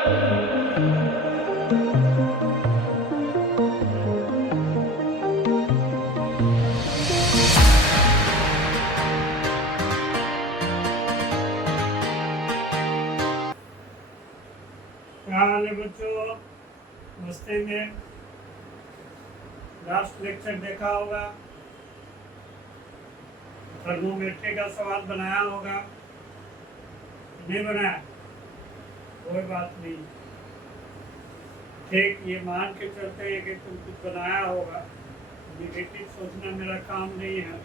क्या हाल है बच्चों? नमस्ते में लास्ट लेक्चर देखा होगा, थर्मोमेट्री का सवाल बनाया होगा, नहीं बनाया? कोई बात नहीं, ठीक, ये मान के चलते हैं कि तुम कुछ बनाया होगा। निगेटिव सोचना मेरा काम नहीं है।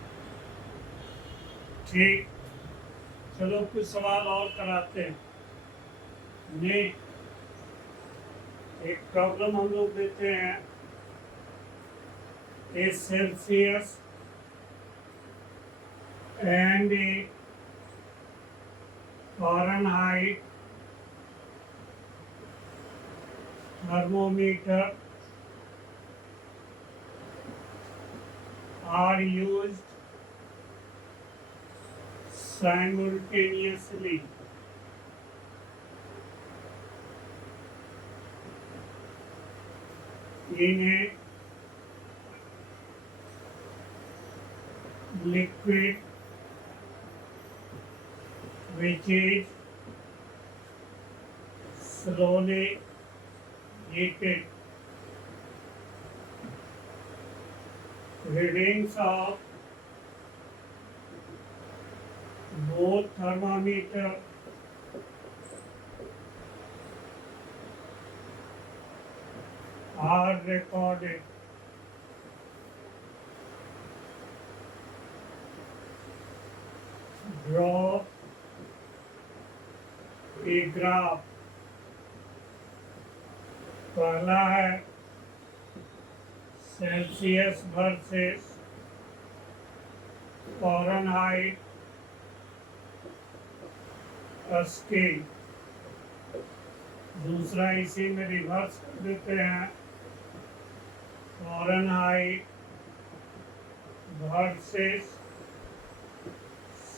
ठीक, चलो कुछ सवाल और कराते हैं। नहीं, एक प्रॉब्लम हम लोग देते हैं, a Celsius and a Fahrenheit thermometer are used simultaneously in a liquid which is slowly heated. Readings of both thermometer are recorded. Draw a graph. पहला है सेल्सियस वर्सेस फ़ारेनहाइट स्केल। दूसरा इसी में रिवर्स कर देते हैं, फ़ारेनहाइट वर्सेस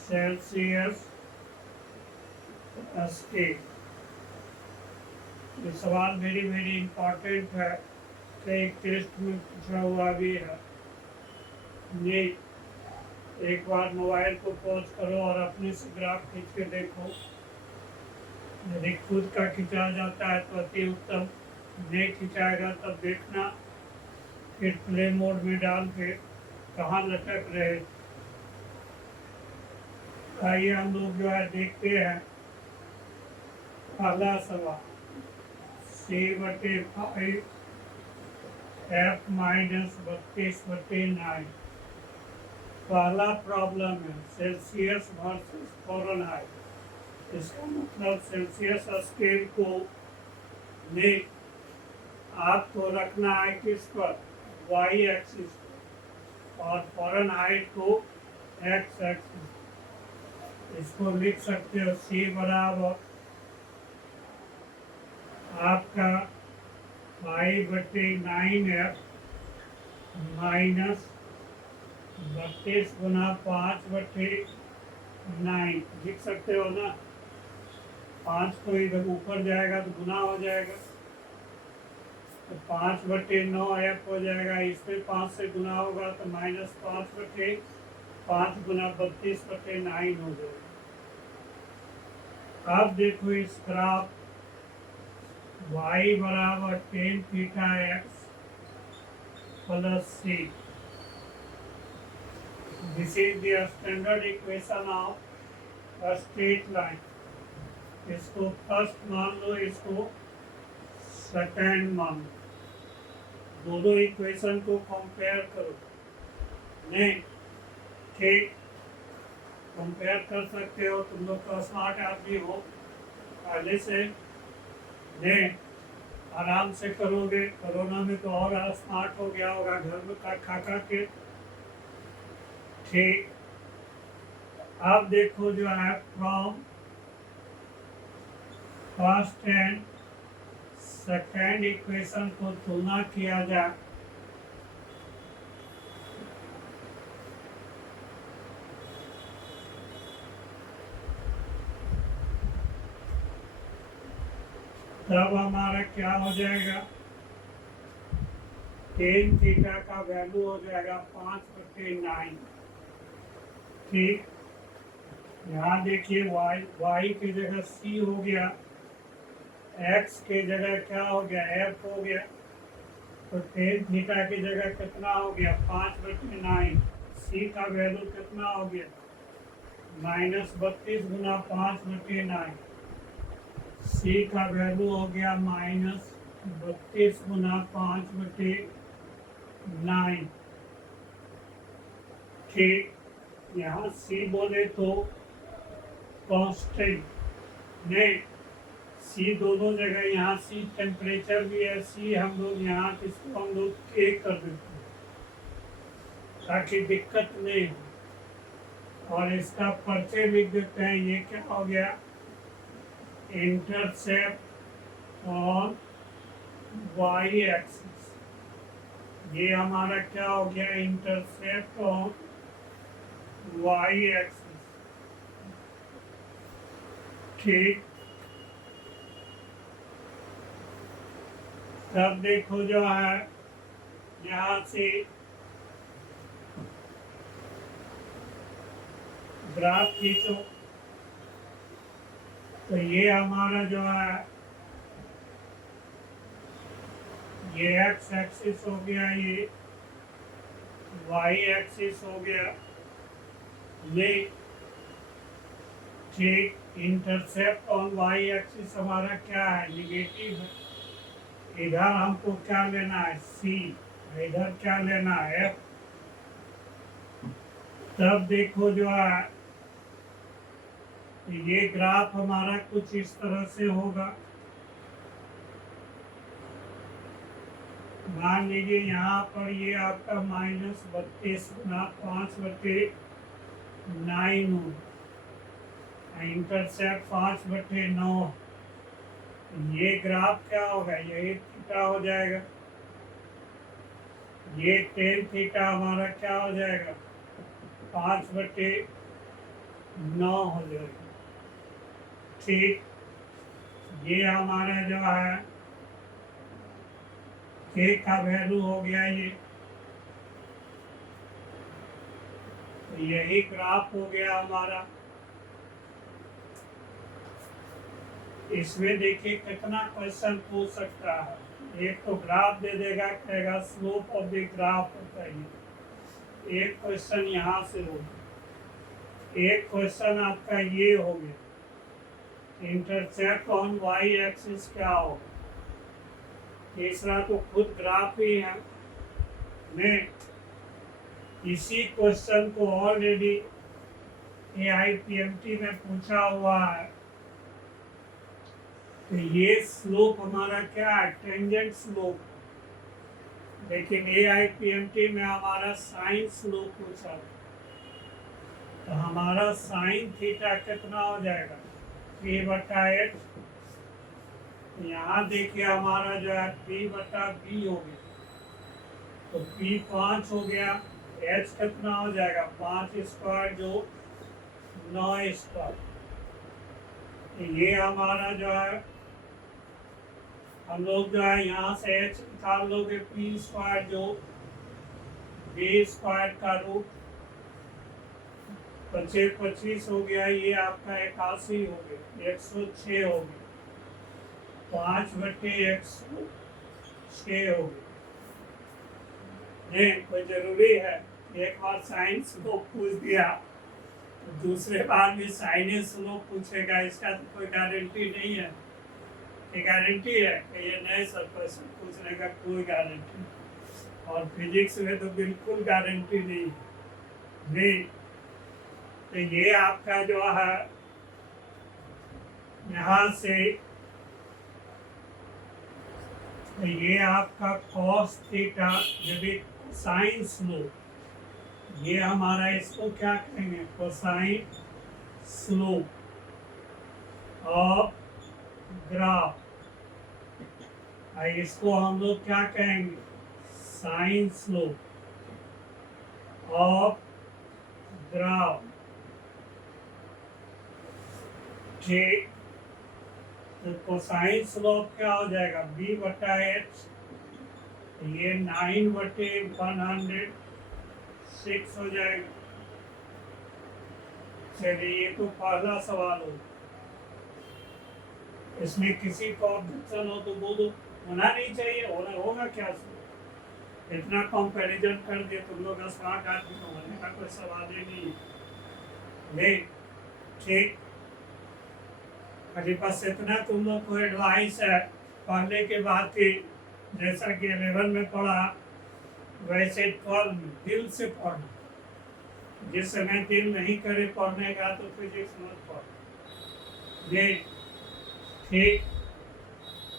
सेल्सियस स्केल। ये सवाल वेरी वेरी इम्पोर्टेंट है, कई टेस्ट में पूछा हुआ भी है। ये एक बार मोबाइल को पॉज करो और अपने से ग्राफ खींच के देखो। यदि खुद का खिंचा जाता है तो अति उत्तम, नहीं खिंचाएगा तब देखना फिर प्ले मोड में डाल के कहाँ लटक रहे। आइए हम लोग जो है देखते हैं पहला सवाल। C/5 F -32/9। पहला प्रॉब्लम है सेल्सियस वर्सेस फ़ारेनहाइट। इसका मतलब सेल्सियस स्केल को में आपको रखना है किस पर, वाई एक्सिस पर, और फ़ारेनहाइट को एक्स एक्सिस। इसको लिख सकते हो C बराबर आपका 5/9F माइनस 32 गुना 5/9 लिख सकते हो ना। 5 को इधर ऊपर जाएगा तो गुना हो जाएगा, तो 5/9F हो जाएगा। इसमें 5 से गुना होगा तो -5 गुना 32/9 हो जाएगा। अब देखो इस ग्राफ y बराबर tan theta x plus c। This is the standard equation of a straight line. इसको फर्स्ट मान लो, इसको सेकेंड मान लो। दोनों इक्वेशन को कंपेयर करो। नहीं, ठीक, कंपेयर कर सकते हो, तुम लोग तो स्मार्ट आदमी हो पहले से। नहीं, आराम से करोगे, कोरोना में तो और स्मार्ट हो गया होगा घर में खा के। ठीक, अब देखो जो है from first and second equation को तुलना किया जाए। तब हमारा क्या हो जाएगा, टेन थीटा का वैल्यू हो जाएगा 5/9। ठीक, यहाँ देखिए y की जगह c हो गया, x के जगह क्या हो गया, f हो गया। तो टेन थीटा की जगह कितना हो गया, 5/9। c का वैल्यू कितना हो गया, -32 गुना 5/9। c का वैल्यू हो गया -32 गुना 5/9। ठीक, यहाँ c बोले तो कांस्टेंट नहीं, सी दोनों जगह, यहाँ सी टेम्परेचर भी है, सी हम लोग यहाँ किसको हम लोग के कर देते हैं ताकि दिक्कत नहीं हो। और इसका परिचय लिख देते हैं, ये क्या हो गया, इंटरसेप्ट ऑन वाई एक्सिस। ये हमारा क्या हो गया, इंटरसेप्ट ऑन वाई एक्सिस। ठीक, तब देखो जो है यहाँ से ग्राफ खींचो, तो ये हमारा जो है ये एक्स एक्सिस हो गया, ये वाई एक्सिस हो गया। ये ठीक, इंटरसेप्ट ऑन वाई एक्सिस हमारा क्या है, निगेटिव है। इधर हमको क्या लेना है, सी, इधर क्या लेना है, एफ। तब देखो जो है ये ग्राफ हमारा कुछ इस तरह से होगा। मान लीजिए यहाँ पर ये आपका -32 गुना 5/9 हो, इंटरसेप्ट 5/9। ये ग्राफ क्या होगा, यही थीटा हो जाएगा। ये टेन थीटा हमारा क्या हो जाएगा, 5/9 हो जाएगा। ठीक, ये हमारा जो है के का वैल्यू हो गया ये, तो यही ग्राफ हो गया हमारा। इसमें देखिए कितना क्वेश्चन पूछ सकता है। एक तो ग्राफ दे देगा, कहेगा स्लोप ऑफ द ग्राफ बताइए। एक क्वेश्चन यहाँ से हो गया, एक क्वेश्चन आपका ये हो गया, इंटरसेप्ट ऑन वाई एक्सिस क्या होगा। तीसरा तो खुद ग्राफ ही है। मैं इसी क्वेश्चन को ऑलरेडी AIPMT में पूछा हुआ है। तो ये स्लोप हमारा क्या है, टेंजेंट स्लोप। लेकिन AIPMT में हमारा साइन स्लोप पूछा, तो हमारा साइन थीटा कितना हो जाएगा, 3/8। यहाँ देखिए हमारा जो है 3/B हो गया, तो P 5 हो गया, H कितना हो जाएगा, 5 स्क्वायर जो 9 स्क्वायर। ये हमारा जो है हम लोग जो है यहाँ से H निकाल लोगे, P स्क्वायर जो B स्क्वायर का रूट 25 हो गया, ये आपका 81 हो गया, 106 हो गया, 5/106 हो गया। नहीं, कोई जरूरी है, एक बार साइंस को पूछ दिया तो दूसरे बार भी साइंस लोग पूछेगा, इसका तो कोई गारंटी नहीं है। ये गारंटी है कि ये नए सब क्वेश्चन पूछने का कोई गारंटी, और फिजिक्स में तो बिल्कुल गारंटी नहीं। तो ये आपका जो है यहाँ से ये आपका cos थीटा, जब साइन स्लोप, ये हमारा इसको क्या कहेंगे, कोसाइन स्लोप ऑफ ग्राफ। इसको हम लोग क्या कहेंगे, साइन स्लोप ऑफ ग्राफ। ठीक, तो कोसाइन स्लोप क्या हो जाएगा, बी बटा एच, ये 9/106 हो जाएगा। चलिए ये तो पहला सवाल हो, इसमें किसी को ऑब्जेक्शन हो तो बोलो, होना नहीं चाहिए, होगा क्या इतना कंपैरिजन कर दिए तुम लोग, स्मार्ट आदमी को होने का कोई सवाल ही नहीं है। ठीक, मेरे पास इतना तुम लोग को एडवाइस है पढ़ने के बाद ही, जैसा कि 11 में पढ़ा वैसे 12 में दिल से पढ़ना। जिस समय दिल नहीं करे पढ़ने का तो फिजिक्स मत पढ़ ये, ठीक।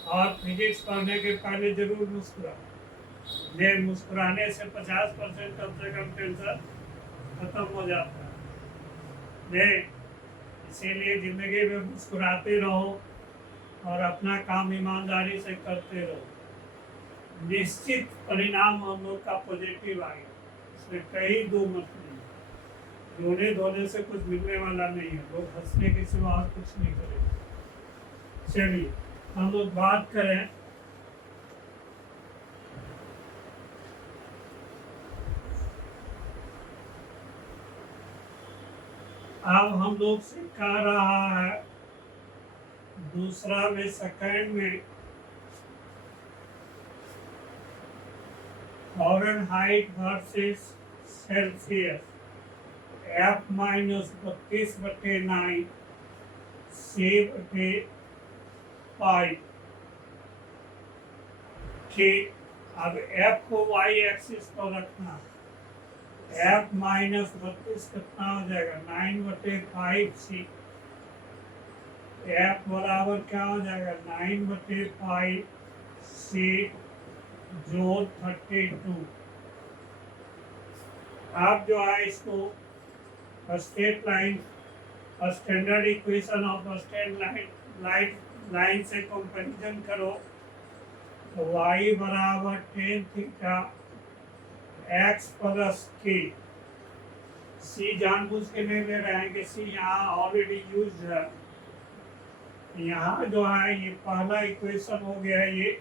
और फिजिक्स पढ़ने के पहले जरूर मुस्कुरा, ये मुस्कुराने से 50% कम से कम टेंशन खत्म हो जाता है। इसीलिए जिंदगी में मुस्कुराते रहो और अपना काम ईमानदारी से करते रहो, निश्चित परिणाम हम लोग का पॉजिटिव आएगा, इसमें कहीं दो मत नहीं। रोने धोने से कुछ मिलने वाला नहीं है, लोग हंसने के सिवा और कुछ नहीं करेंगे। चलिए हम लोग बात करें अब हम लोग सिखा रहा है दूसरा में सेकंड में Fahrenheit versus Celsius, F minus 32/9 C/5। ठीक, अब F को y एक्सिस पर रखना, F माइनस 32 कितना हो जाएगा, 9/5C। F बराबर क्या हो जाएगा, 9/5C जोड़ 32। आप जो है इसको straight line, standard equation of straight line से कंपैरिजन करो तो y बराबर tan theta x plus k। c जानबूझ के नहीं ले रहे हैं कि c यहाँ ऑलरेडी यूज है, यहाँ जो है ये पहला इक्वेशन हो गया, ये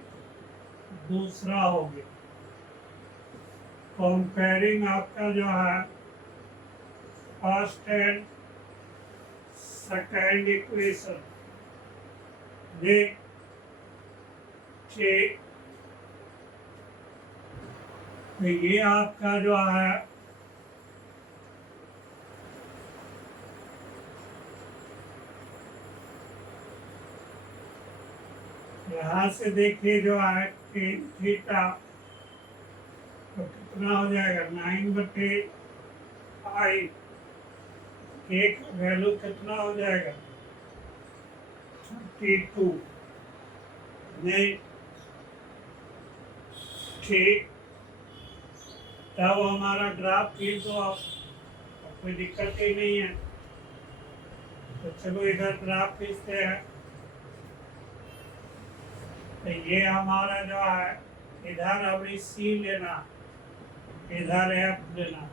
दूसरा हो गया। कंपेयरिंग आपका जो है फर्स्ट एंड सेकेंड इक्वेशन, ठीक। तो ये आपका जो है यहाँ से देखिए जो है थीटा तो कितना हो जाएगा, 9/5। के का वैल्यू कितना हो जाएगा, 32। नहीं, ठीक। तब हमारा ग्राफ फिर तो अब कोई दिक्कत ही नहीं है, तो चलो इधर ग्राफ खींचते हैं। तो ये हमारा जो है इधर अभी सी लेना, इधर एफ लेना,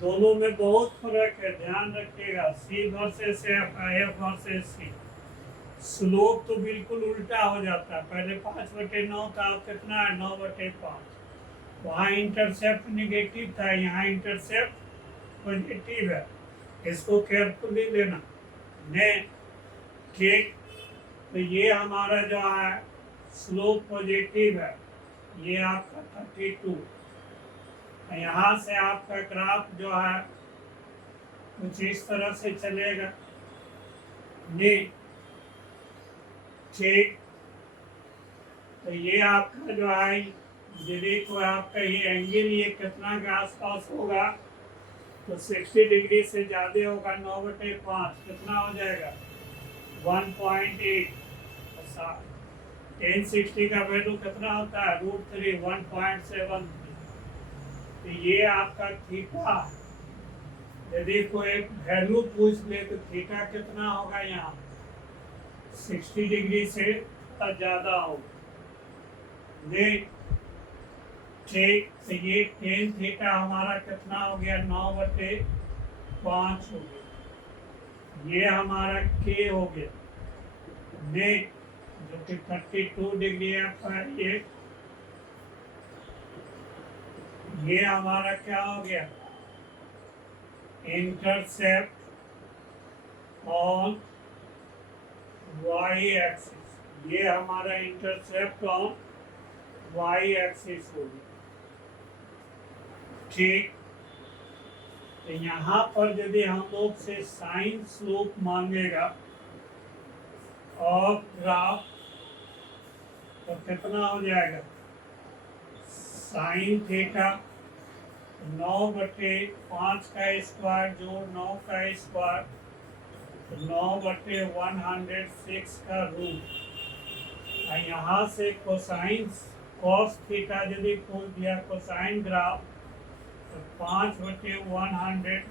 दोनों में बहुत फर्क है, ध्यान रखिएगा। C versus F, F versus C, slope तो बिल्कुल उल्टा हो जाता है। पहले 5/9 था, अब कितना है, 9/5। वहाँ इंटरसेप्ट निगेटिव था, यहाँ इंटरसेप्ट पॉजिटिव है, इसको केयरफुली लेना। ने ठीक, तो ये हमारा जो है स्लोप पॉजिटिव है, ये आपका 32। यहाँ से आपका ग्राफ जो है कुछ इस तरह से चलेगा, ठीक। तो ये आपका जो है ये देखो आपका ये एंगल ये कितना के आसपास होगा, तो 60 डिग्री से ज़्यादा होगा। 9/5 कितना हो जाएगा, 1.8। 1060 का वैल्यू कितना होता है, √3, 1.7। तो ये आपका थीटा, यदि कोई वैल्यू पूछ ले तो थीटा कितना होगा, यहाँ 60 डिग्री से ज़्यादा होगा। ठीक, तो ये tan थीटा हमारा कितना हो गया, 9/5 हो गया। ये हमारा k हो गया, में, जो कि 32 डिग्री है ये हमारा क्या हो गया, इंटरसेप्ट ऑन वाई एक्सिस। ये हमारा इंटरसेप्ट ऑन वाई एक्सिस हो गया। ठीक, तो यहाँ पर यदि हम लोग से साइन स्लोप मांगेगा और ग्राफ, तो कितना हो जाएगा, साइन थीटा 9/5 का स्क्वायर जोड़ 9 का स्क्वायर, 9/106 का रूट। यहाँ से कोसाइन कॉस थीटा यदि खोज दिया कोसाइन ग्राफ, तो 5/100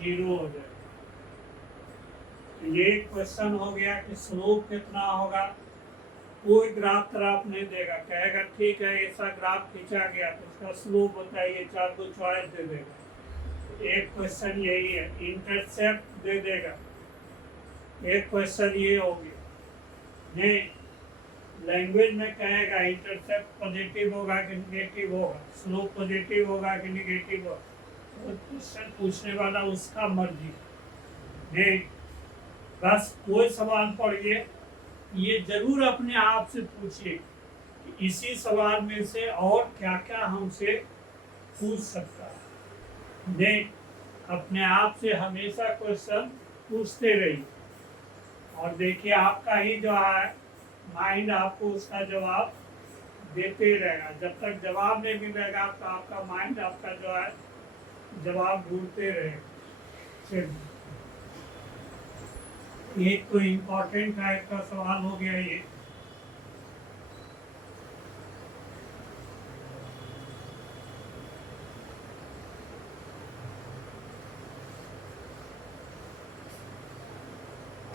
जीरो हो जाए। ये क्वेश्चन हो गया कि स्लोप कितना होगा। कोई ग्राफ तरफ नहीं देगा, कहेगा ठीक है ऐसा ग्राफ खींचा गया तो उसका स्लोप बताइए, 4 को चॉइस दे देगा। एक क्वेश्चन यही है, इंटरसेप्ट दे देगा। एक क्वेश्चन ये हो गया। नहीं, लैंग्वेज में कहेगा इंटरसेप्ट पॉजिटिव होगा कि निगेटिव होगा, स्लोप पॉजिटिव होगा कि निगेटिव होगा, तो क्वेश्चन पूछने वाला उसका मर्जी। नहीं, बस कोई सवाल पढ़िए, ये जरूर अपने आप से पूछिए कि इसी सवाल में से और क्या क्या हमसे पूछ सकता है। नहीं, अपने आप से हमेशा क्वेश्चन पूछते रहिए और देखिए आपका ही जो है माइंड आपको उसका जवाब देते रहेगा। जब तक जवाब नहीं मिलेगा तो आपका माइंड आपका जो है जवाब ढूंढते रहेगा। एक तो इम्पोर्टेंट टाइप का सवाल हो गया ये।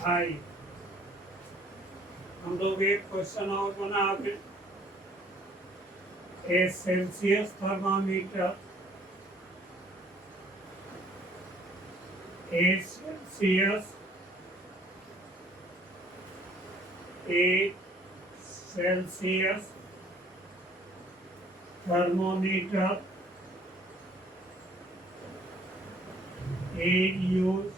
आई हम लोग एक क्वेश्चन और बना के, a Celsius thermometer, a Celsius thermometer is used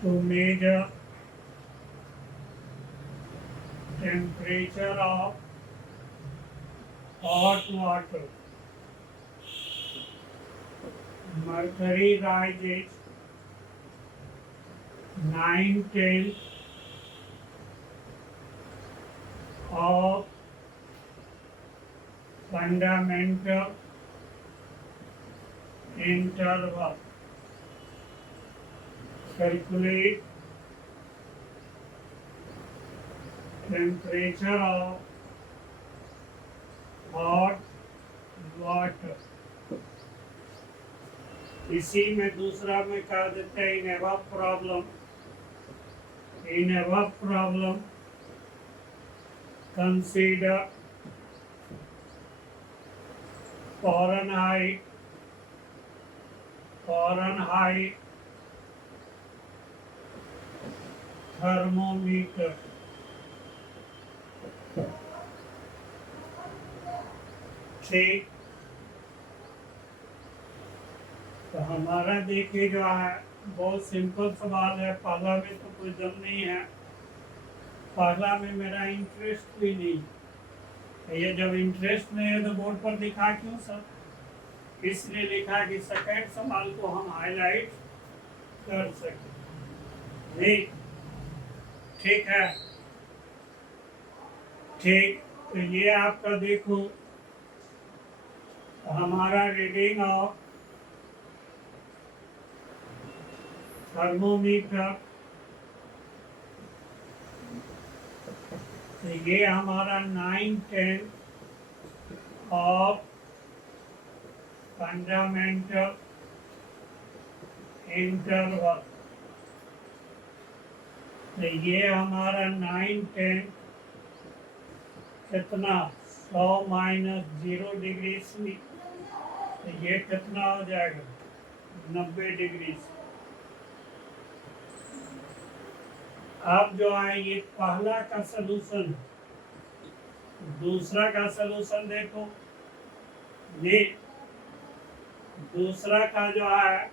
to measure temperature of hot water. Mercury rises 9/10 of fundamental interval. Calculate temperature of hot water. इसी में दूसरा में कह देते हैं in above problem consider Fahrenheit thermometer. ठीक, तो हमारा देखिए जो है बहुत सिंपल सवाल है। पहला में तो कोई दम नहीं है, पहला में मेरा इंटरेस्ट भी नहीं। ये जब इंटरेस्ट नहीं है तो बोर्ड पर लिखा क्यों सर? इसलिए लिखा कि सेकंड सवाल को हम हाईलाइट कर सके। नहीं, ठीक है, ठीक, तो ये आपका देखो हमारा रीडिंग ऑफ थर्मोमीटर, तो ये हमारा 9/10 ऑफ फंडामेंटल इंटरवल, तो ये हमारा 9/10 कितना 100 - 0 डिग्री सी, तो ये कितना हो जाएगा 90 डिग्री। अब जो है ये पहला का सलूशन, दूसरा का सलूशन देखो। ये दूसरा का जो है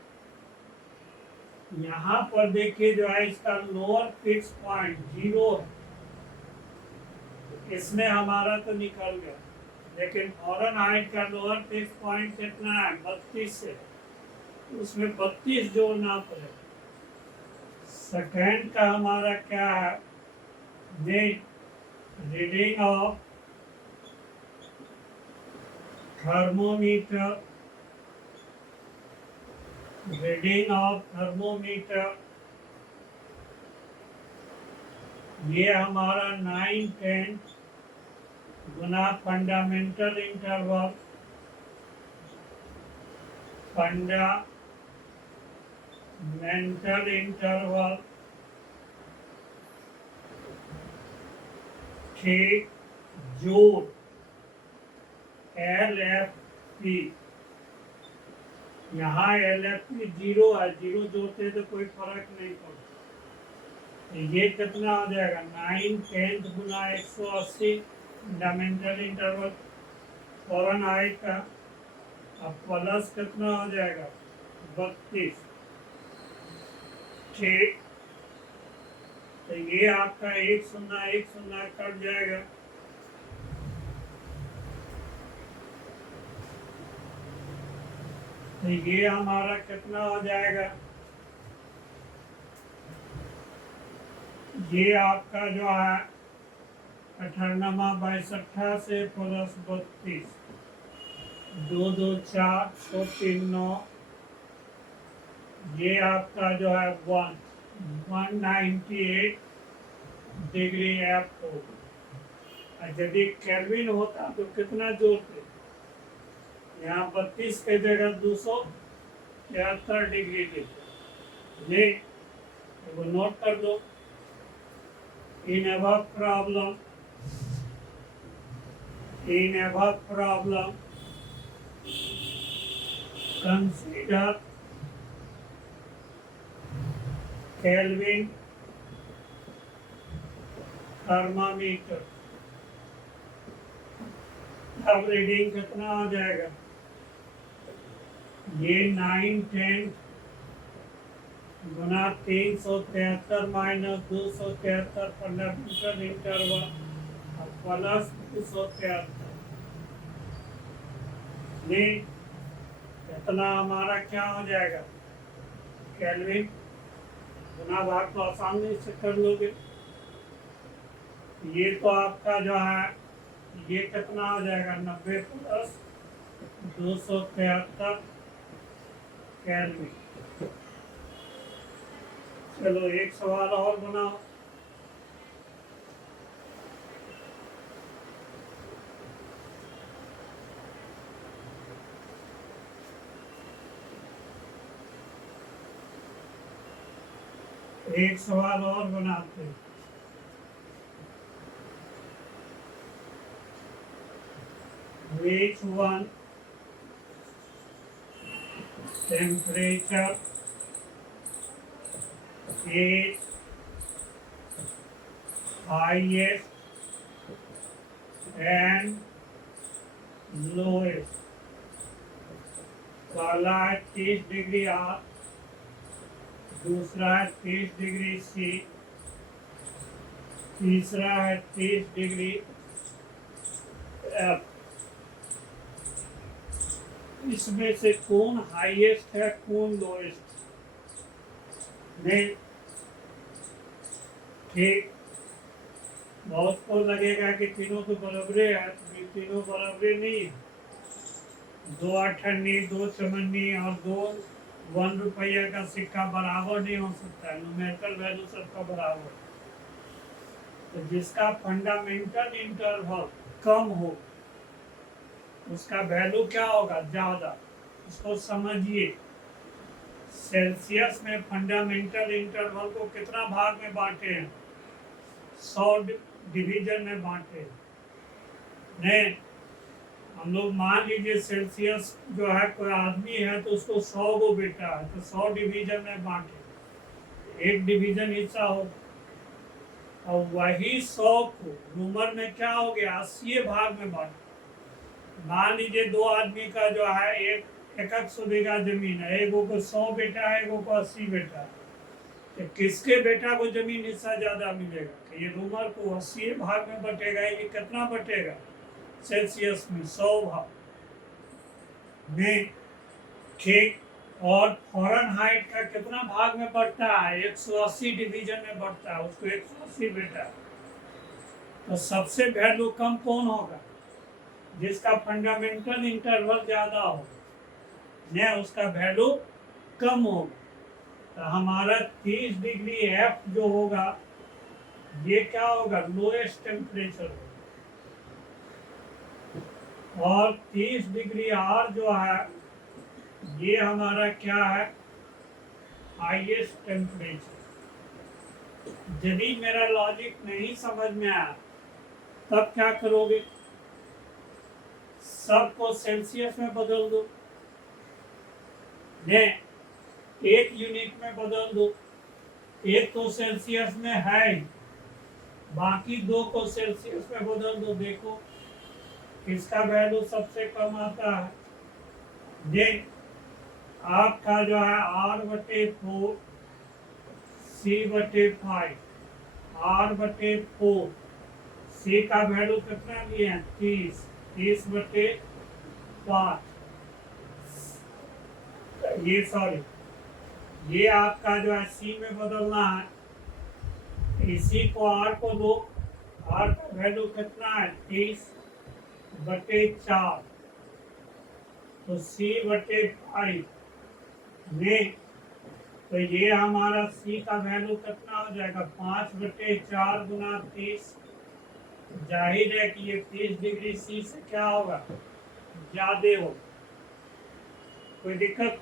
यहाँ पर देखिए जो है इसका लोअर फिक्स पॉइंट 0 है, इसमें हमारा तो निकल गया, लेकिन फॉरेनहाइट का लोअर फिक्स पॉइंट कितना है 32 से, उसमें 32 जोड़ना पड़ेगा। सेकेंड का हमारा क्या है, reading of thermometer, reading of thermometer ये हमारा 9-10 गुना फंडामेंटल इंटरवल, फंडामेंटल इंटरवल ठीक जोड़ LFP, यहाँ LFP 0 है, 0 जोड़ते तो कोई फर्क नहीं पड़ता। ये कितना हो जाएगा 9/10 गुना 180 फंडामेंटल इंटरवल फॉरेनहाइट का, अब प्लस कितना हो जाएगा 32। ठीक, तो ये आपका 1 0 कट जाएगा। तो ये हमारा कितना हो जाएगा, ये आपका जो है 98/62 से प्लस 32, 2 2 4 2 3 9, ये आपका जो है 198 डिग्री एफ होगा। यदि केल्विन होता तो कितना जोड़ते, यहाँ 32 के जगह 273 डिग्री लेते। ये वो नोट कर दो। In above problem, consider Kelvin thermometer। अब रीडिंग कितना हो जाएगा, ये 9/10 गुना 373 माइनस 273 फंडामेंटल इंटरवल प्लस 273, ये इतना हमारा क्या हो जाएगा केल्विन, गुना भाग तो आसानी से कर लोगे। ये तो आपका जो है ये कितना हो जाएगा 90 प्लस 273 केल्विन। चलो एक सवाल और बनाओ। एक सवाल और बनाते हैं। Which one temperature is highest and lowest? पहला है 30 डिग्री आर, दूसरा है 30 डिग्री सी, तीसरा है 30 डिग्री एफ। इसमें से कौन हाईएस्ट है कौन लोएस्ट? नहीं, ठीक, बहुत को लगेगा कि तीनों तो बराबरे है, तीनों बराबरे नहीं है। 2 अठन्नी, 2 चवन्नी और 2 1 रुपया का सिक्का बराबर नहीं हो सकता है, न्यूमेरिकल वैल्यू सबका बराबर। तो जिसका फंडामेंटल इंटरवल कम हो उसका वैल्यू क्या होगा ज्यादा। इसको समझिए, सेल्सियस में फंडामेंटल इंटरवल को कितना भाग में बांटे हैं, 100 डिवीजन में बांटे हैं। नहीं, हम लोग मान लीजिए सेल्सियस जो है कोई आदमी है तो उसको 100 गो बेटा है तो 100 डिवीजन में बांटे, एक डिवीजन हिस्सा हो। और वही 100 को रूमर में क्या हो गया, 80 भाग में बांट। मान लीजिए 2 आदमी का जो है एक 100 बीघा जमीन है, एगो को 100 बेटा है, एगो को 80 बेटा है, तो किसके बेटा को जमीन हिस्सा ज्यादा मिलेगा? तो ये रूमर को 80 भाग में बटेगा। ये कितना बटेगा सेल्सियस में? 100 भाग में। ठीक। और फॉरेनहाइट का कितना भाग में बढ़ता है? 180 डिवीजन में बढ़ता है, उसको 180 बेटा। तो सबसे वैल्यू कम कौन होगा? जिसका फंडामेंटल इंटरवल ज्यादा हो, ने उसका वैल्यू कम होगा। तो हमारा 30 डिग्री एफ जो होगा, ये क्या होगा? लोएस्ट टेम्परेचर होगा। और 30 डिग्री आर जो है, ये हमारा क्या है? Highest temperature. यदि मेरा लॉजिक नहीं समझ में आया, तब क्या करोगे? सबको सेल्सियस में बदल दो, ने एक यूनिट में बदल दो। एक तो सेल्सियस में है, बाकी 2 को सेल्सियस में बदल दो। देखो किसका वैल्यू सबसे कम आता है। ये आपका जो है R/4 C/5, R/4। C का वैल्यू कितना लिए हैं? 30, 30/5। ये सॉरी, ये आपका जो है C में बदलना है। इसी को R को दो, R का वैल्यू कितना है? 30/4। तो C/5 में, तो ये हमारा C का वैल्यू कितना हो जाएगा? 5/4 गुना 30। जाहिर है कि ये 30 डिग्री C से क्या होगा? ज्यादा हो। कोई दिक्कत,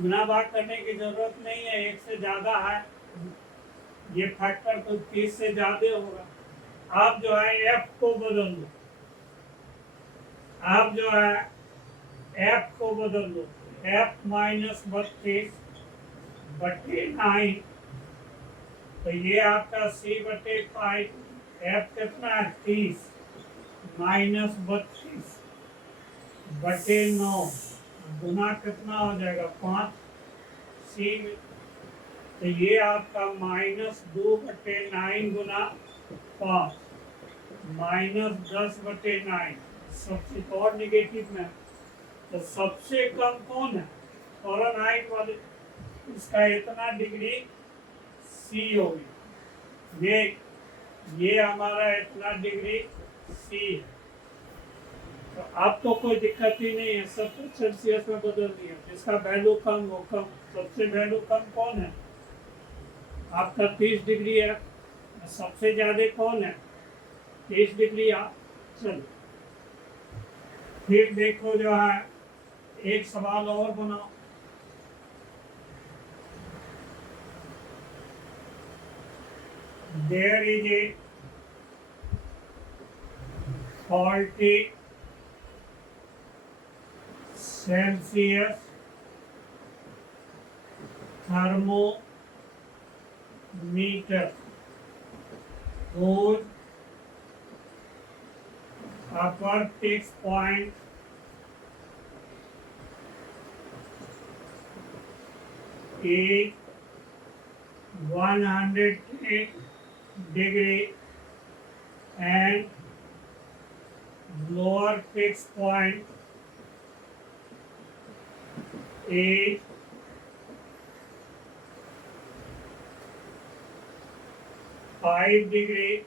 गुना भाग करने की जरूरत नहीं है, एक से ज्यादा है, ये फैक्टर तो 30 से ज्यादा होगा। आप जो है F को बदल दो, आप जो है F को बदल दो। F -32/9, तो ये आपका C/5। F कितना है? 30 -32/9 गुना कितना हो जाएगा? 5 C में। तो ये आपका -2/9 गुना 5, -10/9। सबसे और निगेटिव में, तो सबसे कम कौन है? फॉरेनहाइट वाले, इसका इतना डिग्री C होगी। ये हमारा इतना डिग्री C है। तो अब तो कोई दिक्कत ही नहीं है, सब कुछ सेल्सियस में बदल दिया। जिसका वैल्यू कम हो कम। सबसे वैल्यू कम कौन है? आपका 30 डिग्री है। सबसे ज्यादा कौन है? 30 डिग्री। आप चलो फिर देखो जो है, एक सवाल और बनाओ। There is a faulty Celsius thermometer whose upper fixed point is 110 degree and lower fixed point is 5 degree।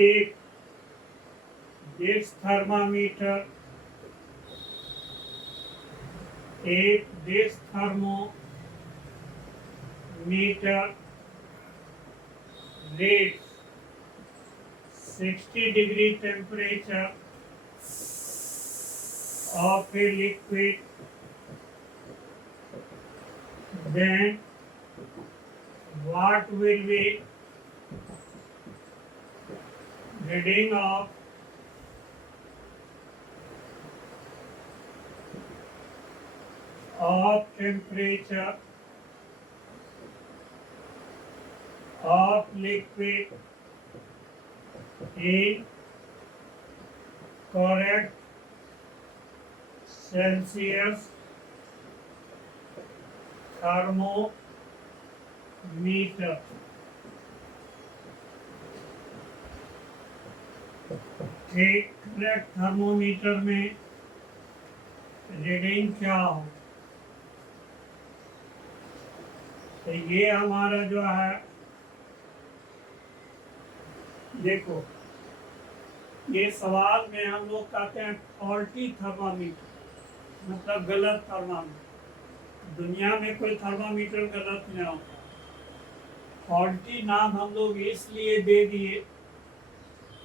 एक this thermometer, एक this thermometer reads 60 degree temperature of a liquid, then what will be reading of temperature of liquid in correct Celsius thermometer. एक correct thermometer में reading क्या हो, तो ये हमारा जो है, देखो ये सवाल में हम लोग कहते हैं फॉल्टी थर्मामीटर, मतलब गलत थर्मामीटर। दुनिया में कोई थर्मामीटर गलत नहीं होता। फॉल्टी नाम हम लोग इसलिए दे दिए,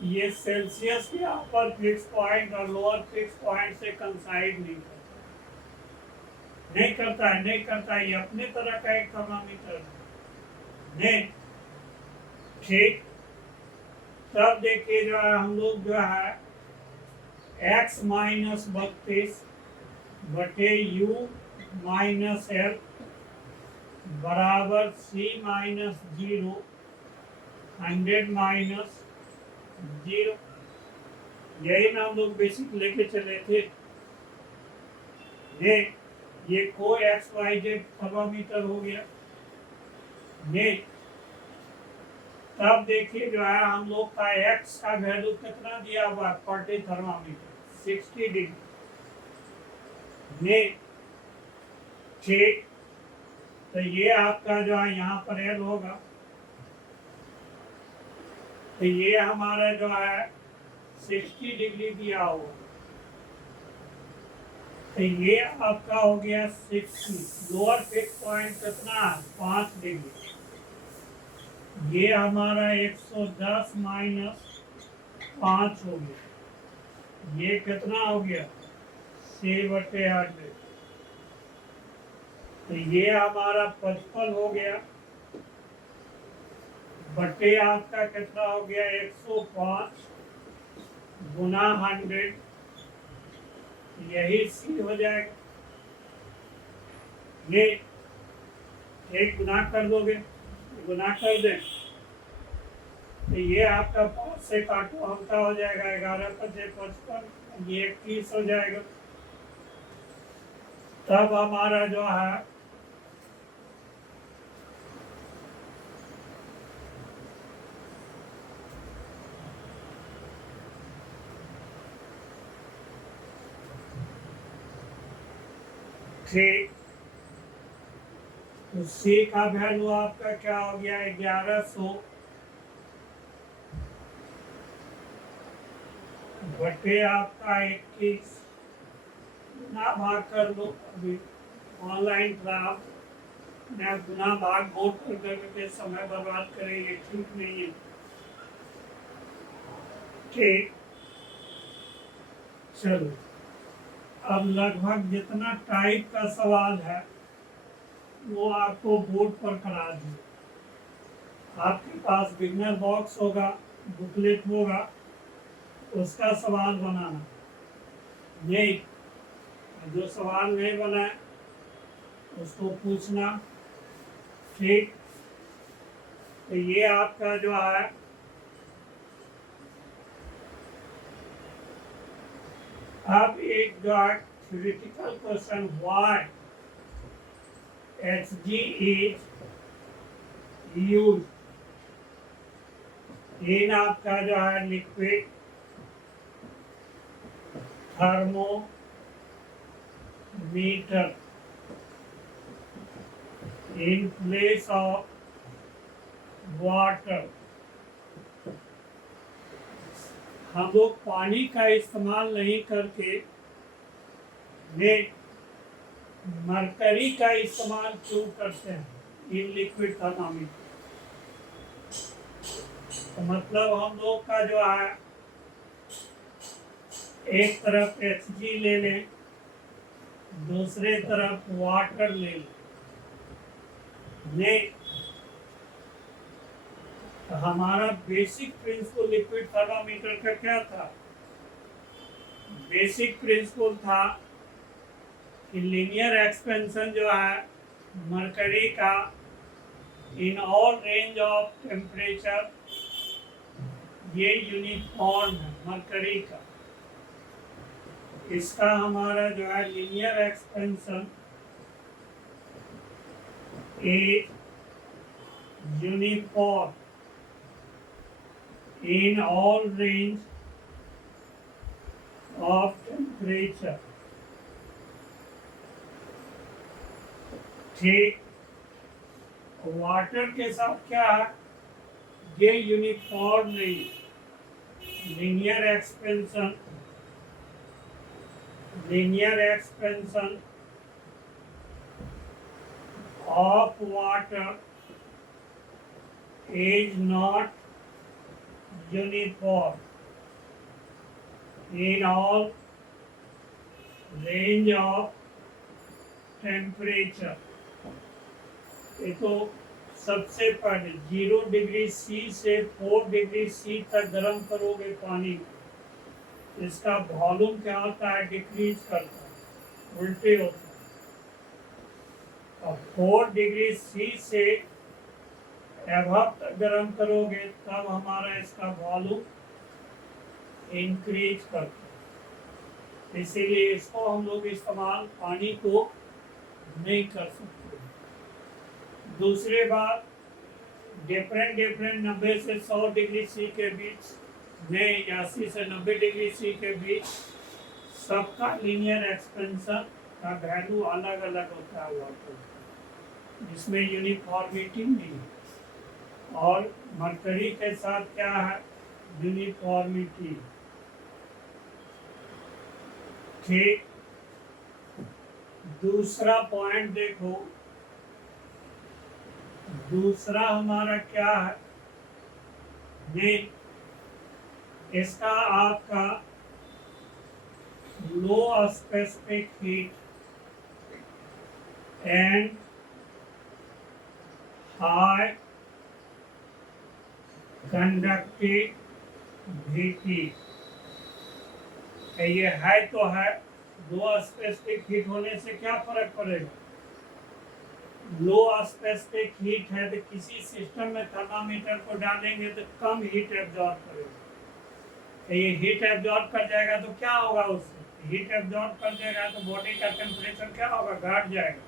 ये सेल्सियस के अपर फिक्स पॉइंट और लोअर फिक्स पॉइंट से कंसाइड नहीं करता है, ये अपने तरह का एक थर्मामीटर है। ठीक, तब देखिए जो है हम लोग जो है x माइनस 32 बटे u माइनस एल बराबर c माइनस 0 100 माइनस 0, यही ना हम लोग बेसिक लेके चले थे। ये को एक्स वाई जेड थर्मामीटर हो गया। तब देखिए जो है हम लोग का एक्स का वैल्यू कितना दिया हुआ है पर थर्मामीटर 60 डिग्री। ठीक, तो ये आपका जो है यहाँ पर एल होगा, तो ये हमारा जो है 60 डिग्री दिया हुआ, तो ये आपका हो गया 60। लोअर फिक्स पॉइंट कितना है 5 डिग्री। ये हमारा 110 माइनस 5 हो गया, ये कितना हो गया 6/100। तो ये हमारा 55 हो गया, बटे आपका कितना हो गया 105 गुना 100, यही सी हो जाएगा। ये एक गुना कर दोगे, गुना कर दें तो ये आपका 5 से काटो हल्का हो जाएगा, 11 5 55, ये 21 हो जाएगा। तब हमारा जो है ठीक, तो सी का वैल्यू आपका क्या हो गया 1100 बटे आपका 21, गुना भाग कर लो। अभी ऑनलाइन क्लास में गुना भाग बोर्ड पर करके समय बर्बाद करेंगे, ठीक नहीं है। ठीक, चलो अब लगभग जितना टाइप का सवाल है वो आपको बोर्ड पर करा दिए। आपके पास बिगनर बॉक्स होगा, बुकलेट होगा, उसका सवाल बनाना। नहीं, जो सवाल नहीं बनाए उसको पूछना। ठीक, तो ये आपका जो है अब एक जो है theoretical question, why Hg is used in आपका जो है liquid thermometer in place of water। हम लोग पानी का इस्तेमाल नहीं करके मरकरी का इस्तेमाल क्यों करते हैं इन लिक्विड थर्मामीटर? तो मतलब हम लोग का जो है एक तरफ Hg ले लें, दूसरे तरफ वाटर ले लें। तो हमारा बेसिक प्रिंसिपल लिक्विड थर्मामीटर का क्या था? बेसिक प्रिंसिपल था कि लीनियर एक्सपेंशन जो है मरकरी का in all range of temperature, ये यूनिफॉर्म है मरकरी का। इसका हमारा जो है linear expansion is uniform in all range of temperature। ठीक, वाटर के साथ क्या है, ये यूनिफॉर्म नहीं, linear expansion of water is not uniform in all range of temperature। ये तो सबसे पहले 0 डिग्री सी से 4 डिग्री सी तक गर्म करोगे पानी, इसका वॉल्यूम क्या होता है, डिक्रीज करता है, उल्टे होता है। 4 डिग्री सी से एबव तक गर्म करोगे तब हमारा इसका वॉल्यूम इंक्रीज करता है, इसीलिए इसको हम लोग इस्तेमाल पानी को नहीं कर सकते। दूसरी बात, डिफरेंट 90 से 100 डिग्री सी के बीच में, 80 से 90 डिग्री सी के बीच सबका लीनियर एक्सपेंशन का वैल्यू अलग अलग होता है वाटर, जिसमें यूनिफॉर्मिटी नहीं है। और मरकरी के साथ क्या है, यूनिफॉर्मिटी। ठीक, दूसरा पॉइंट देखो, दूसरा हमारा क्या है, नहीं, इसका आपका लो specific heat and high conductivity. ये है तो है, लो स्पेसिफिक हीट होने से क्या फर्क पड़ेगा, लो स्पेसिफिक हीट है तो किसी सिस्टम में थर्मामीटर को डालेंगे तो कम हीट एब्जॉर्ब करेगा। ये हीट एब्जॉर्ब कर जाएगा तो क्या होगा, उससे हीट एब्जॉर्ब कर जाएगा तो बॉडी का टेम्परेचर क्या होगा, घट जाएगा,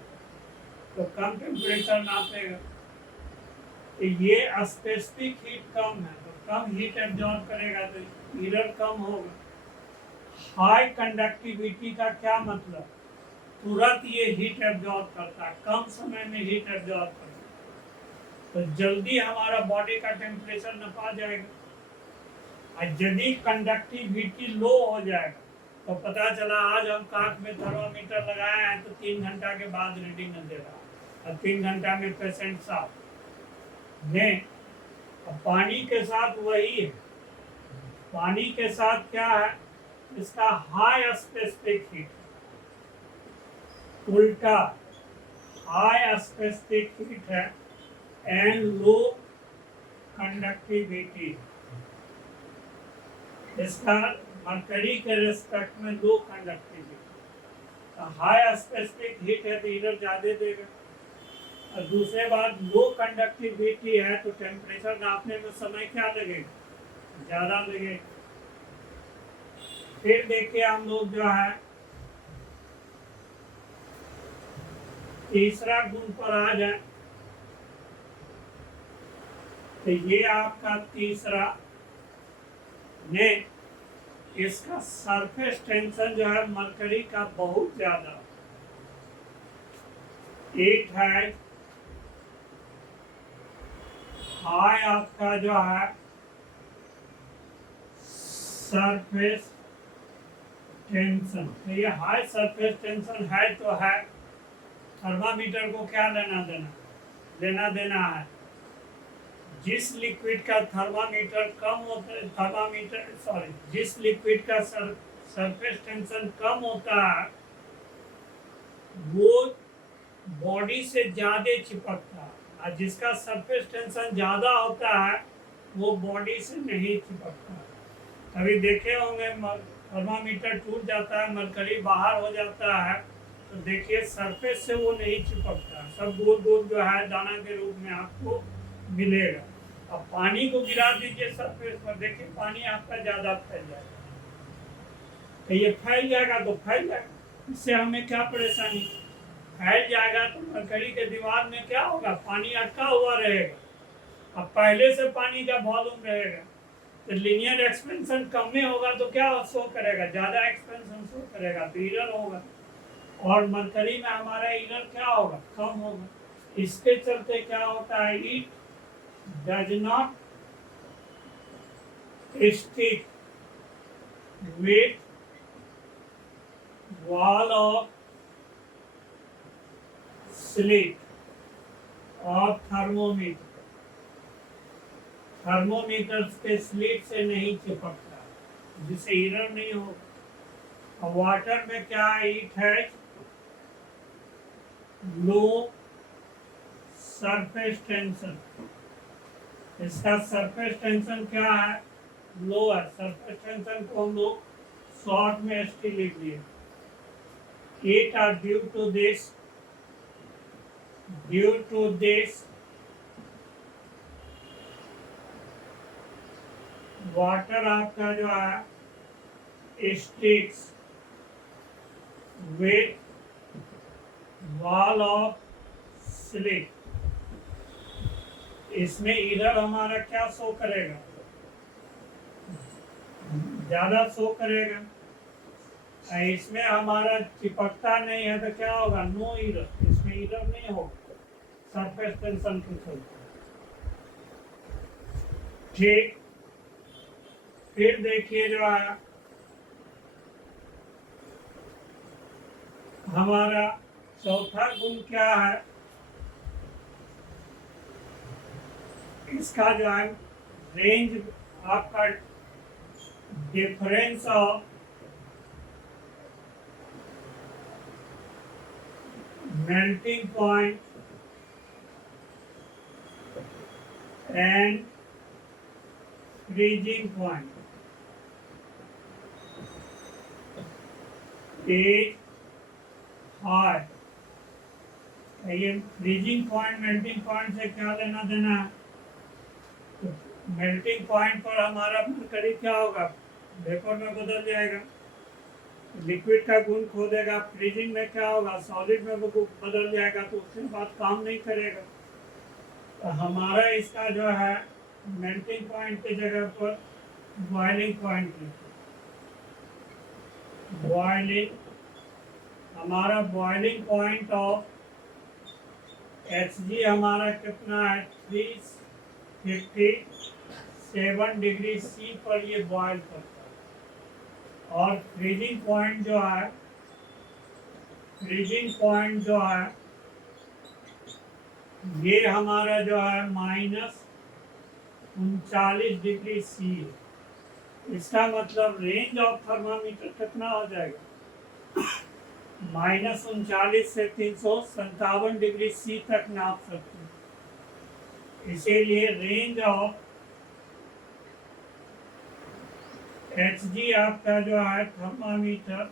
तो कम टेम्परेचर नापेगा। तो ये स्पेसिफिक हीट कम है तो कम हीट एब्जॉर्ब करेगा तो एरर कम होगा। हाई कंडक्टिविटी का क्या मतलब, तुरंत ये हीट एब्जॉर्ब करता है, कम समय में हीट एब्जॉर्ब करता है, तो जल्दी हमारा बॉडी का टेम्परेचर नपा जाएगा। और यदि कंडक्टिविटी लो हो जाएगा तो पता चला आज हम कांच में थर्मामीटर लगाए हैं तो 3 घंटा के बाद रीडिंग दे रहा, और 3 घंटा में पेशेंट साफ नहीं। पानी के साथ वही है, पानी के साथ क्या है, इसका हाई स्पेसिफिक हीट, उल्टा हाई स्पेसिफिक हीट है एंड लो कंडक्टिविटी। इसका मरकरी के रेस्पेक्ट में लो कंडक्टिविटी, हाई स्पेसिफिक हीट है तो इधर ज्यादा देगा। और दूसरे बात, लो कंडक्टिविटी है तो टेम्परेचर नापने में समय क्या लगेगा, ज्यादा लगेगा। फिर देखिए हम लोग जो है तीसरा गुण पर आ जाए, तो ये आपका तीसरा ने, इसका सरफेस टेंशन जो है मरकरी का बहुत ज्यादा, एक है हाई आपका जो है सरफेस टेंशन। तो ये हाई सरफेस टेंशन है तो है, थर्मामीटर को क्या लेना देना है, जिस लिक्विड का थर्मामीटर कम होता है, जिस लिक्विड का सरफेस टेंशन कम होता है वो बॉडी से ज्यादा चिपकता है, और जिसका सरफेस टेंशन ज्यादा होता है वो बॉडी से नहीं चिपकता। कभी देखे होंगे थर्मामीटर टूट जाता है, मरकरी बाहर हो जाता है तो देखिए सरफेस से वो नहीं चिपकता, सब गोल गोल जो है दाना के रूप में आपको मिलेगा। अब पानी को गिरा दीजिए सरफेस पर, देखिए पानी आपका ज्यादा फैल जाएगा, तो ये फैल जाएगा तो फैल जाएगा, इससे हमें क्या परेशानी। फैल जाएगा तो मरकरी के दीवार में क्या होगा, पानी अटका हुआ रहेगा। अब पहले से पानी का वॉल्यूम रहेगा, तो लीनियर एक्सपेंशन कम में होगा तो क्या शो करेगा, ज्यादा एक्सपेंशन शो करेगा, तो एरर होगा। और मरकरी में हमारा एरर क्या होगा, कम होगा। इसके चलते क्या होता है, it does not stick with wall of slit और थर्मोमीटर, थर्मोमीटर के स्लिट से नहीं चिपकता, जिससे एरर नहीं होगा। वाटर में क्या इट है, लो सरफेस टेंशन, इसका सरफेस टेंशन क्या है, लो है। सरफेस टेंशन को हम लोग शॉर्ट में एसटी लिख दिए। It are due to this water आपका जो है sticks with wall of slit, इसमें इधर हमारा क्या शो करेगा, ज्यादा शो करेगा। इसमें हमारा चिपकता नहीं है तो क्या होगा, नो इरर, इसमें इरर नहीं होगा सरफेस टेंशन के चलते। ठीक, फिर देखिए जो है हमारा चौथा गुण क्या है, इसका जो है रेंज आपका difference of melting point and freezing point is high। ये फ्रीजिंग पॉइंट मेल्टिंग पॉइंट से क्या लेना देना है, तो मेल्टिंग पॉइंट पर हमारा मरकरी क्या होगा, वेपर में बदल जाएगा, लिक्विड का गुण खो देगा। फ्रीजिंग में क्या होगा, सॉलिड में वो बदल जाएगा, तो उसके बाद काम नहीं करेगा। तो हमारा इसका जो है मेल्टिंग पॉइंट की जगह पर बॉइलिंग पॉइंट लिखिए। बॉइलिंग, हमारा बॉइलिंग पॉइंट ऑफ HG हमारा कितना है, 357 डिग्री C पर ये बॉयल करता है। और फ्रीजिंग पॉइंट जो है, फ्रीजिंग पॉइंट जो है ये हमारा जो है -39 डिग्री C है। इसका मतलब रेंज ऑफ थर्मामीटर कितना हो जाएगा, -39 से 357 डिग्री C तक नाप सकते हैं। इसीलिए रेंज ऑफ HG आपका जो है थर्मामीटर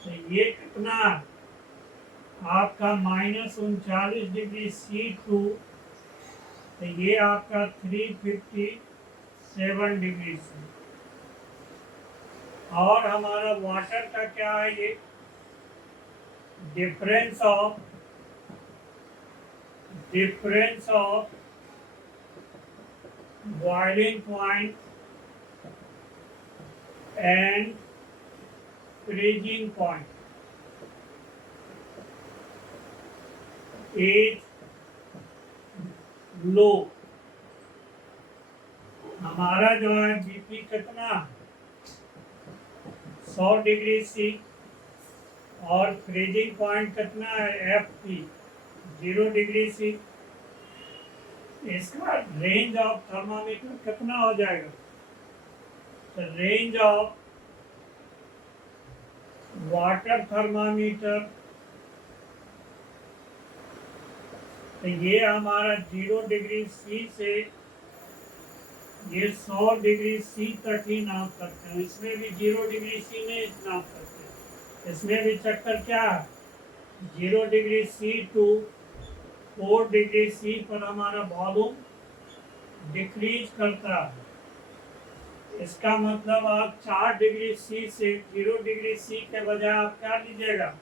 तो ये कितना है आपका -39 डिग्री C2, तो ये आपका 357 डिग्री C। और हमारा वाटर का क्या है, ये difference of boiling point and freezing point is low. हमारा जो है बीपी कितना 100 डिग्री C और फ्रीजिंग पॉइंट कितना है FP 0 डिग्री C। इसका रेंज ऑफ थर्मामीटर कितना हो जाएगा, तो रेंज ऑफ वाटर थर्मामीटर, तो ये हमारा 0 डिग्री C से ये 100 डिग्री सी तक ही नाप सकते हैं, इसमें भी 0 डिग्री सी नहीं नाप सकते। इसमें भी चक्कर क्या है, 0 degree C to 4 degree C पर हमारा वॉल्यूम डिक्रीज करता है। इसका मतलब आप 4 डिग्री सी से 0 डिग्री सी के बजाय आप क्या लीजिएगा,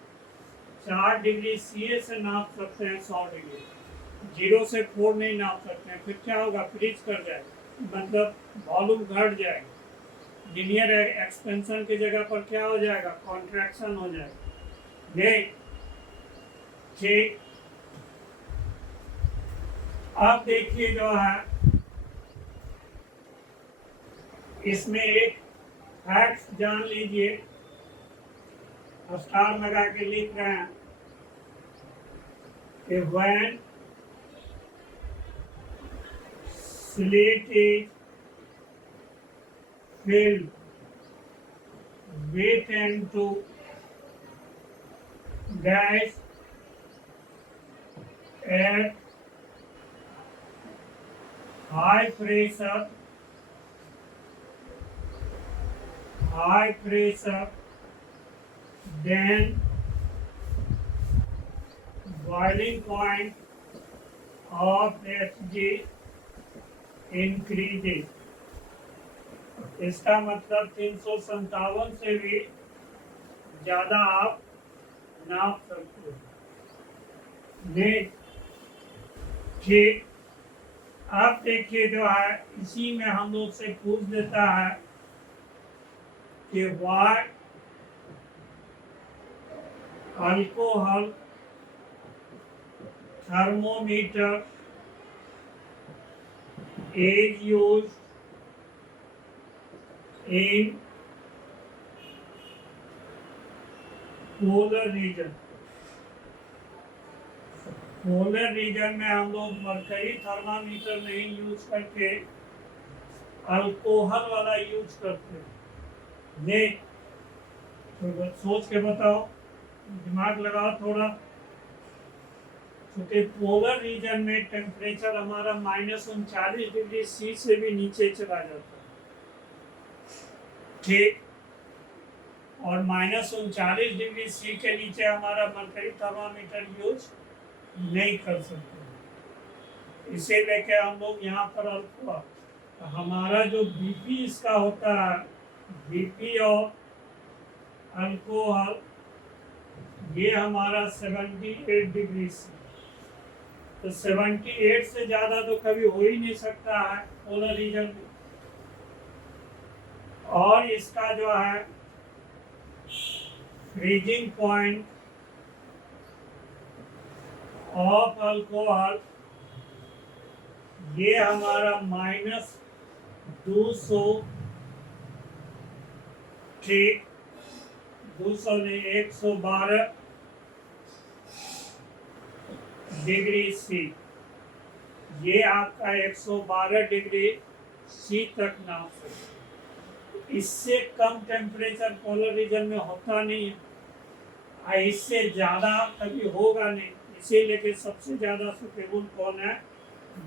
4 डिग्री सी से नाप सकते हैं 100 डिग्री, 0 से 4 नहीं नाप सकते हैं। फिर क्या होगा, फ्रीज कर जाएगा, मतलब वॉल्यूम घट जाएगा। लीनियर एक्सपेंशन की जगह पर क्या हो जाएगा, कॉन्ट्रैक्शन हो जाएगा। ये ठीक। अब देखिए जो है, इसमें एक फैक्ट जान लीजिए, स्टार लगा के लिख रहे हैं कि when slate is filled with N2 gas at high pressure, then boiling point of Hg increases। इसका मतलब 357 से भी ज्यादा आप नाप सकते हो। ठीक। अब देखिए जो है, इसी में हम लोग से पूछ देता है कि why alcohol thermometer is used in polar region। Polar region में हम लोग मरकरी थर्मामीटर नहीं यूज करके अल्कोहल वाला यूज करते हैं। तो सोच के बताओ, दिमाग लगाओ थोड़ा। क्योंकि पोलर रीजन में टेम्परेचर हमारा -39 डिग्री सी से भी नीचे चला जाता है। ठीक। और -39 डिग्री सी के नीचे हमारा मरकरी थर्मामीटर यूज नहीं कर सकते। इसे लेके हम लोग यहाँ पर अल्कोहल, हमारा जो बीपी इसका होता है, बीपी और अल्कोहल, ये हमारा 78 डिग्री सी। तो 78 से ज्यादा तो कभी हो ही नहीं सकता है पोलर रीजन में। और इसका जो है फ्रीजिंग पॉइंट ऑफ अल्कोहल, ये हमारा -200, ठीक, 200 नहीं, 112 डिग्री सी। ये आपका 112 डिग्री सी तक नाप सकते। इससे कम टेम्परेचर पोलर रीजन में होता नहीं है, इससे ज्यादा कभी होगा नहीं। इसीलिए कि सबसे ज्यादा सुटेबल कौन है,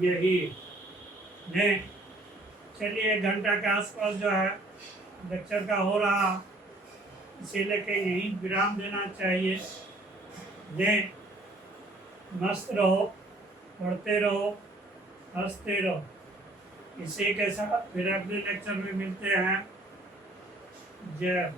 यही है। चलिए 1 घंटा के आसपास जो है लेक्चर का हो रहा, इसीलिए कि यही विराम देना चाहिए। मस्त रहो, पढ़ते रहो, हंसते रहो। इसी के साथ फिर अगले लेक्चर में मिलते हैं। जय।